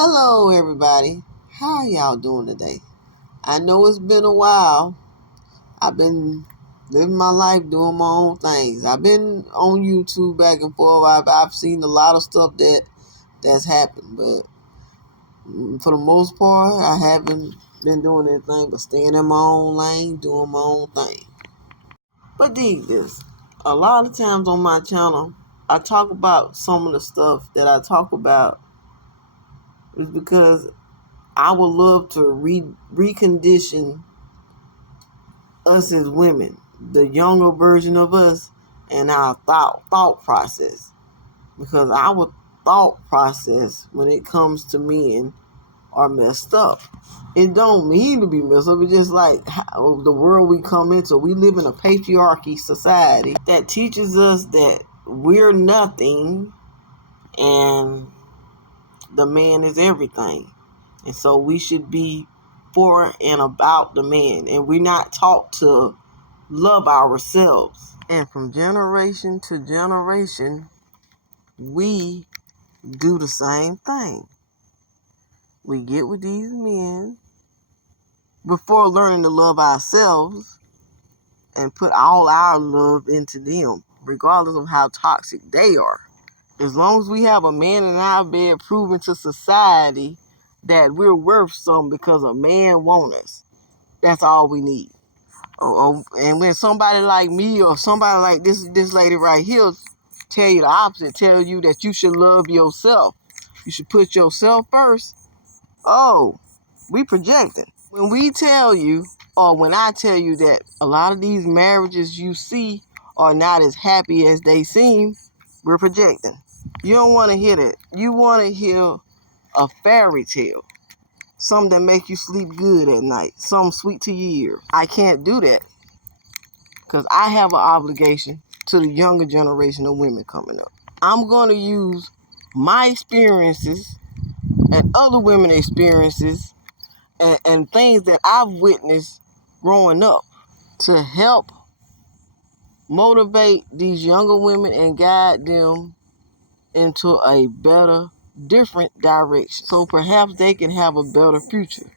Hello, everybody. How y'all doing today? I know it's been a while. I've been living my life doing my own things. I've been on YouTube back and forth. I've seen a lot of stuff that's happened, but for the most part, I haven't been doing anything but staying in my own lane, doing my own thing. But dig this. A lot of times on my channel, I talk about some of the stuff that I talk about is because I would love to recondition us as women, the younger version of us, and our thought process. Because our thought process, when it comes to men, are messed up. It don't mean to be messed up. It's just like how the world we come into. We live in a patriarchy society that teaches us that we're nothing and the man is everything. And so we should be for and about the man. And we're not taught to love ourselves. And from generation to generation, we do the same thing. We get with these men before learning to love ourselves and put all our love into them, regardless of how toxic they are. As long as we have a man in our bed proving to society that we're worth something because a man wants us, that's all we need. And when somebody like me or somebody like this lady right here tell you the opposite, tell you that you should love yourself, you should put yourself first, oh, we projecting. When we tell you, or when I tell you that a lot of these marriages you see are not as happy as they seem, we're projecting. You don't want to hear that. You want to hear a fairy tale. Something that make you sleep good at night. Something sweet to your ear. I can't do that because I have an obligation to the younger generation of women coming up. I'm going to use my experiences and other women's experiences and things that I've witnessed growing up to help motivate these younger women and guide them into a better, different direction. So perhaps they can have a better future.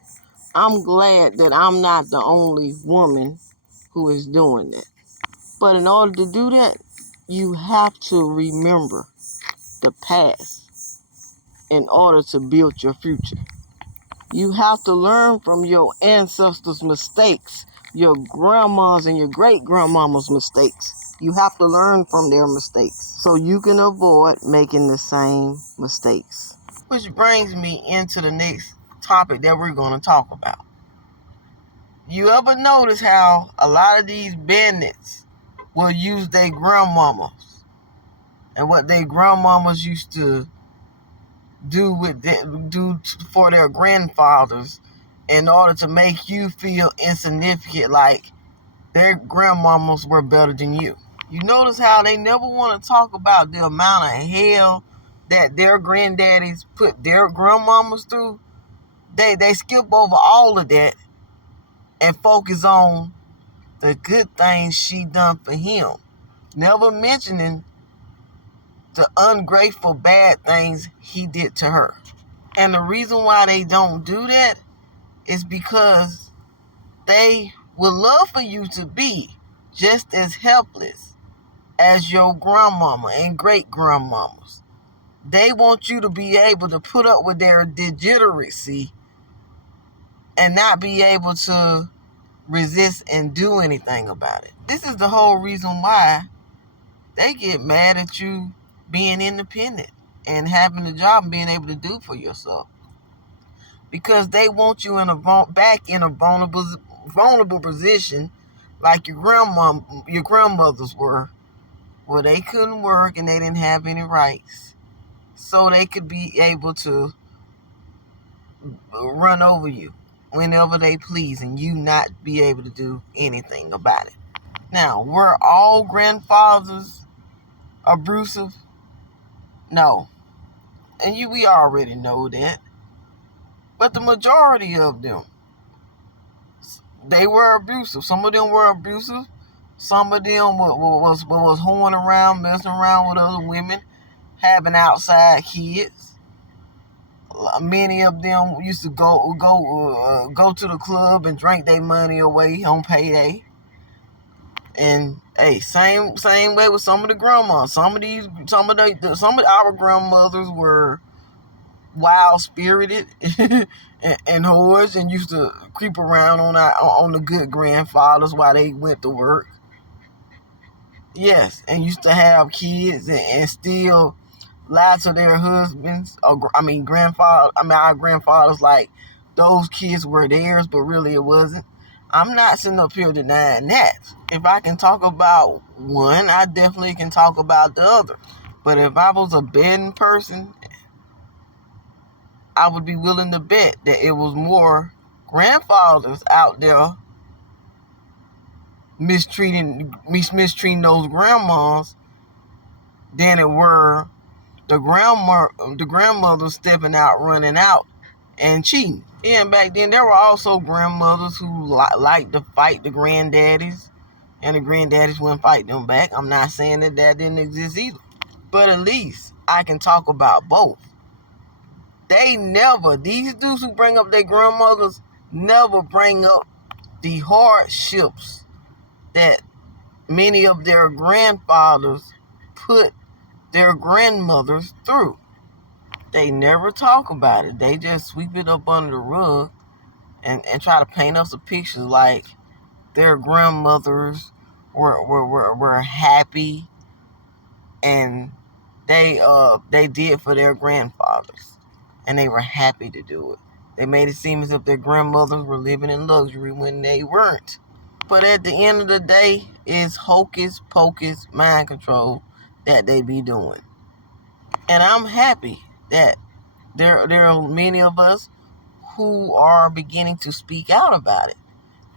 I'm glad that I'm not the only woman who is doing that. But in order to do that, you have to remember the past in order to build your future. You have to learn from your ancestors' mistakes, your grandma's and your great-grandmama's mistakes. You have to learn from their mistakes so you can avoid making the same mistakes. Which brings me into the next topic that we're going to talk about. You ever notice how a lot of these bandits will use their grandmamas and what their grandmamas used to do for their grandfathers in order to make you feel insignificant, like their grandmamas were better than you? You notice how they never want to talk about the amount of hell that their granddaddies put their grandmamas through. They skip over all of that and focus on the good things she done for him, never mentioning the ungrateful bad things he did to her. And the reason why they don't do that is because they would love for you to be just as helpless as your grandmama and great grandmamas. They want you to be able to put up with their degeneracy and not be able to resist and do anything about it. This is the whole reason why they get mad at you being independent and having a job and being able to do for yourself. Because they want you back in a vulnerable position like your grandmothers were, where they couldn't work and they didn't have any rights. So they could be able to run over you whenever they please and you not be able to do anything about it. Now, were all grandfathers abusive? No. And we already know that. But the majority of them, they were abusive. Some of them were abusive. Some of them was hoeing around, messing around with other women, having outside kids. Many of them used to go to the club and drink their money away on payday. And hey, same way with some of the grandmas. Some of our grandmothers were wild spirited and whores, and used to creep around on the good grandfathers while they went to work. Yes, and used to have kids and still lie to their husbands. Our grandfathers, like those kids were theirs, but really it wasn't. I'm not sitting up here denying that. If I can talk about one, I definitely can talk about the other. But if I was a betting person, I would be willing to bet that it was more grandfathers out there mistreating those grandmas than it were the grandmothers stepping out, running out, and cheating. Yeah, and back then there were also grandmothers who liked to fight the granddaddies, and the granddaddies wouldn't fight them back. I'm not saying that didn't exist either, but at least I can talk about both. These dudes who bring up their grandmothers never bring up the hardships that many of their grandfathers put their grandmothers through. They never talk about it. They just sweep it up under the rug and try to paint us a picture like their grandmothers were happy and they did for their grandfathers and they were happy to do it. They made it seem as if their grandmothers were living in luxury when they weren't. But at the end of the day, it's hocus pocus mind control that they be doing. And I'm happy that there are many of us who are beginning to speak out about it.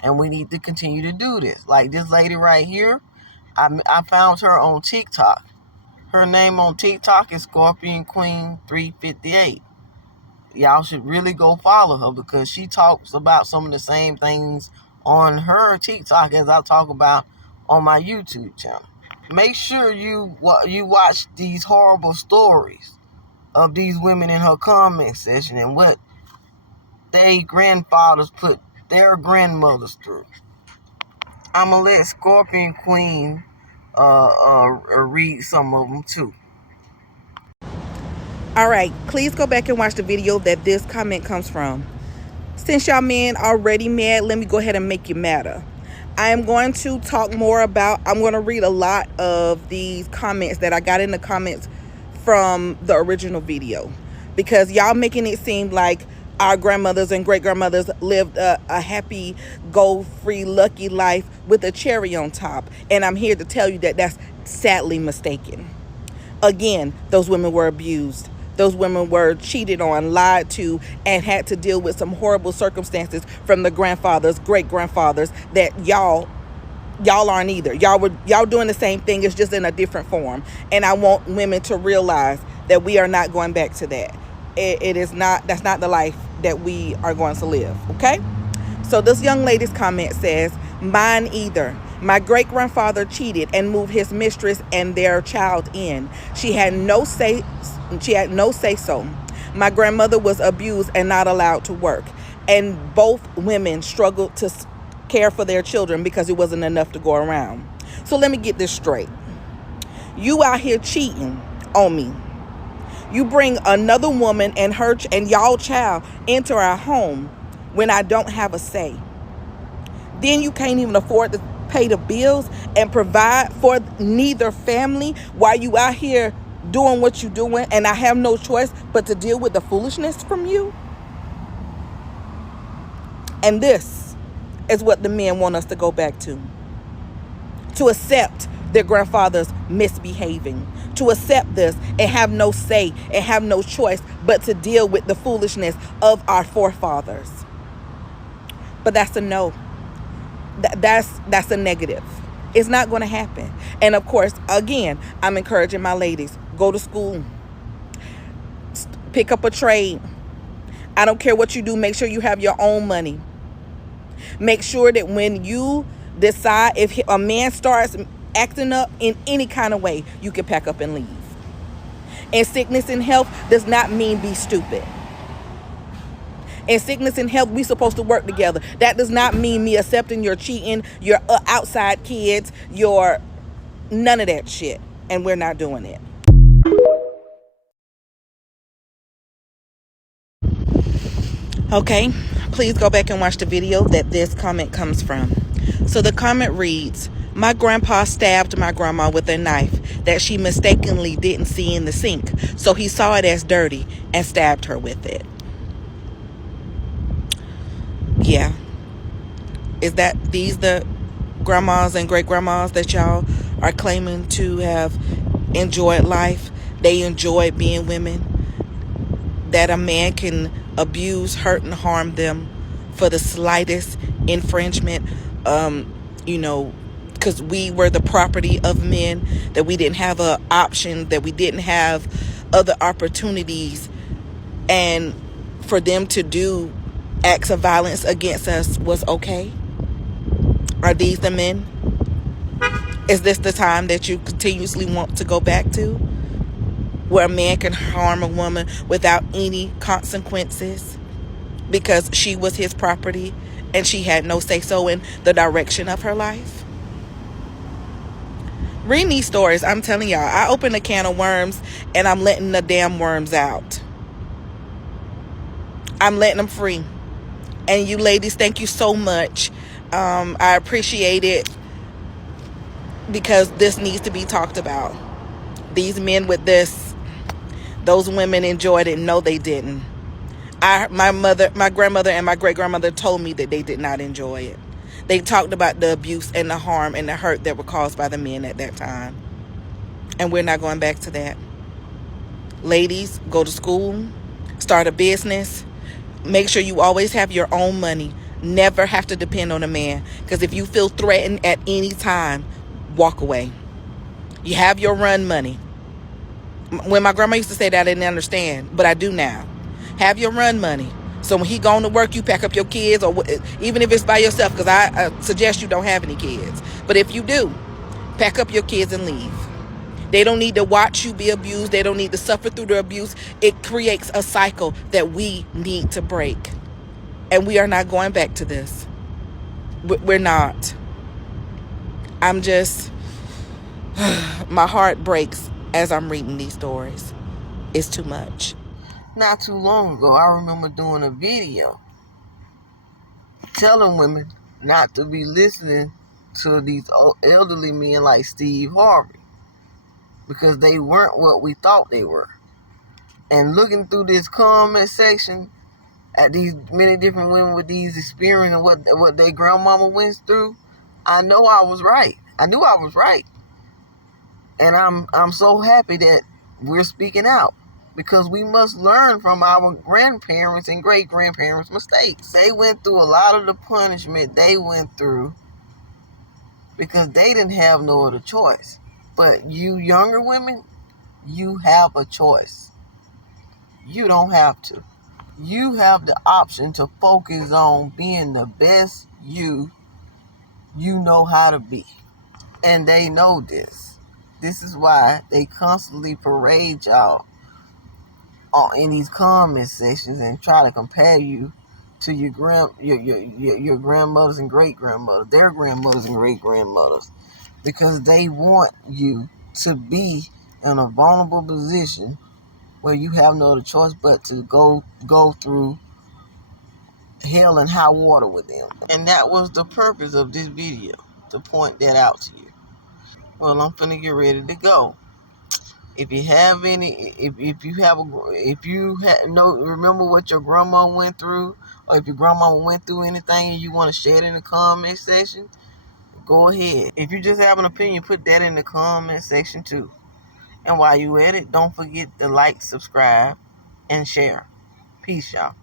And we need to continue to do this. Like this lady right here, I found her on TikTok. Her name on TikTok is Scorpion Queen 358. Y'all should really go follow her because she talks about some of the same things on her TikTok as I talk about on my YouTube channel. Make sure you watch these horrible stories of these women in her comment section and what they grandfathers put their grandmothers through. I'm gonna let Scorpion Queen read some of them too. All right, please go back and watch the video that this comment comes from. Since y'all men already mad, let me go ahead and make you madder. I am going to talk more about, I'm going to read a lot of these comments that I got in the comments from the original video. Because y'all making it seem like our grandmothers and great-grandmothers lived a happy, goal-free, lucky life with a cherry on top. And I'm here to tell you that that's sadly mistaken. Again, those women were abused. Those women were cheated on, lied to, and had to deal with some horrible circumstances from the grandfathers, great-grandfathers that y'all aren't either. Y'all doing the same thing, it's just in a different form. And I want women to realize that we are not going back to that. That's not the life that we are going to live, okay? So this young lady's comment says, mine either. My great-grandfather cheated and moved his mistress and their child in. She had no say so. My grandmother was abused and not allowed to work. And both women struggled to care for their children because it wasn't enough to go around. So let me get this straight. You out here cheating on me. You bring another woman and her and y'all child into our home when I don't have a say. Then you can't even afford to pay the bills and provide for neither family while you out here doing what you're doing, and I have no choice but to deal with the foolishness from you. And this is what the men want us to go back to accept their grandfathers misbehaving, to accept this and have no say and have no choice but to deal with the foolishness of our forefathers. But that's a no. That's a negative. It's not going to happen. And of course, again, I'm encouraging my ladies, go to school, pick up a trade. I don't care what you do, make sure you have your own money. Make sure that when you decide, if a man starts acting up in any kind of way, you can pack up and leave. And sickness and health does not mean be stupid. In sickness and health, we supposed to work together. That does not mean me accepting your cheating, your outside kids, your none of that shit. And we're not doing it. Okay, please go back and watch the video that this comment comes from. So the comment reads, my grandpa stabbed my grandma with a knife that she mistakenly didn't see in the sink. So he saw it as dirty and stabbed her with it. Yeah. Is that these the grandmas and great grandmas that y'all are claiming to have enjoyed life? They enjoyed being women? That a man can abuse, hurt, and harm them for the slightest infringement, you know, because we were the property of men, that we didn't have an option, that we didn't have other opportunities, and for them to do acts of violence against us was okay? Are these the men? Is this the time that you continuously want to go back to, where a man can harm a woman without any consequences because she was his property and she had no say-so in the direction of her life? Reading these stories, I'm telling y'all, I opened a can of worms and I'm letting the damn worms out. I'm letting them free. And you ladies, thank you so much. I appreciate it, because this needs to be talked about. These men with this, those women enjoyed it. No, they didn't. My grandmother and my great grandmother told me that they did not enjoy it. They talked about the abuse and the harm and the hurt that were caused by the men at that time. And we're not going back to that. Ladies, go to school, start a business. Make sure you always have your own money. Never have to depend on a man. Because if you feel threatened at any time, walk away. You have your run money. When my grandma used to say that, I didn't understand, but I do now. Have your run money. So when he going to work, you pack up your kids, or even if it's by yourself, because I suggest you don't have any kids. But if you do, pack up your kids and leave. They don't need to watch you be abused. They don't need to suffer through the abuse. It creates a cycle that we need to break. And we are not going back to this. We're not. I'm just, my heart breaks as I'm reading these stories. It's too much. Not too long ago, I remember doing a video telling women not to be listening to these elderly men like Steve Harvey, because they weren't what we thought they were. And looking through this comment section at these many different women with these experiences and what their grandmama went through, I know I was right. I knew I was right. And I'm so happy that we're speaking out, because we must learn from our grandparents and great-grandparents' mistakes. They went through a lot of the punishment they went through because they didn't have no other choice. But you younger women, you have a choice. You don't have to. You have the option to focus on being the best you know how to be. And they know this. This is why they constantly parade y'all in these comment sections and try to compare you to your grandmothers and great grandmothers, their grandmothers and great grandmothers, because they want you to be in a vulnerable position where you have no other choice but to go through hell and high water with them. And that was the purpose of this video, to point that out to you. Well, I'm finna get ready to go. If you have any, if you remember what your grandma went through, or if your grandma went through anything and you want to share it in the comment section, go ahead. If you just have an opinion, put that in the comment section too. And while you at it, don't forget to like, subscribe, and share. Peace, y'all.